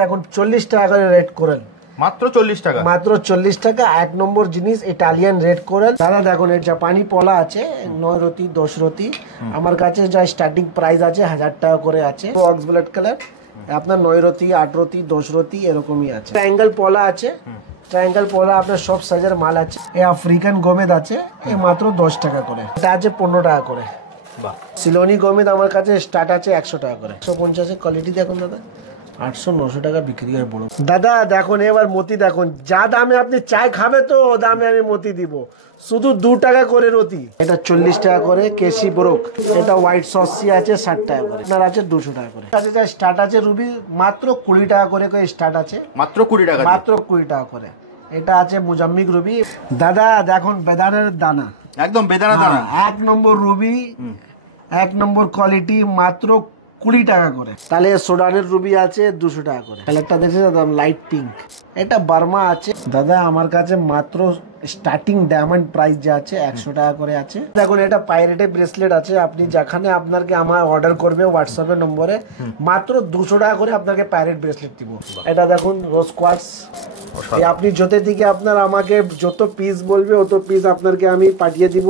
এখন 40 টাকা করে রেট করেন, মাত্র 40 টাকা, মাত্র 40 টাকা। এক নম্বর জিনিস ইটালিয়ান রেড কোরাল। দাদা দেখুন এই জাপানি পলা আছে 9 রতি 10 রতি, আমার কাছে যা স্টার্টিং প্রাইস আছে 1000 টাকা করে আছে। অক্স ব্লাড কালার আপনার 9 রতি 8 রতি 10 রতি এরকমই আছে। ট্রায়াঙ্গেল পলা আছে, ট্রায়াঙ্গেল পলা আপনার সব সাইজের মাল আছে। এই আফ্রিকান গমেদ আছে, এই মাত্র 10 টাকা করে। এটা আছে 15 টাকা করে। বাহ, সিলোনি গমেদ আমার কাছে স্টার্ট আছে 100 টাকা করে। 150 কোয়ালিটি দেখুন দাদা, 800-900 টাকা বিক্রি হয় বড়। দাদা দেখুন এবার মতি দেখুন, যা দামে আপনি চাই খাবে তো ও দামে আমি মতি দিব, শুধু 2 টাকা করে রতি। এটা 40 টাকা করে কেসি ব্রোক। এটা হোয়াইট সসি আছে 60 টাকা করে, আপনার আছে 200 টাকা করে। আচ্ছা যা স্টার্ট আছে রুবি মাত্র 20 টাকা করে স্টার্ট আছে, মাত্র 20 টাকা, মাত্র 20 টাকা করে। এটা আছে মুজাম্মিক রুবি। দাদা দেখুন বেদানের দানা, একদম বেদানা দানা, এক নম্বর রুবি, এক নম্বর কোয়ালিটি, মাত্র 20 টাকা করে। তাহলে সোডানের রুবি আছে 200 টাকা করে। কালারটা দেখে দাদা লাইট পিঙ্ক, এটা বার্মা আছে দাদা আমার কাছে। মাত্র স্টার্টিং ডায়মন্ড প্রাইস যা আছে 100 টাকা করে আছে। দেখুন এটা পাইরেটের ব্রেসলেট আছে, আপনি যেখানে আপনাকে আমার অর্ডার করবে হোয়াটসঅ্যাপের নম্বরে মাত্র 200 টাকা করে আপনাকে পাইরেট ব্রেসলেট দিব। এটা দেখুন রোজ কোয়ার্টস, আপনি যত দিকে আপনার আমাকে যত পিস বলবে অত পিস আপনাকে আমি পাঠিয়ে দিব।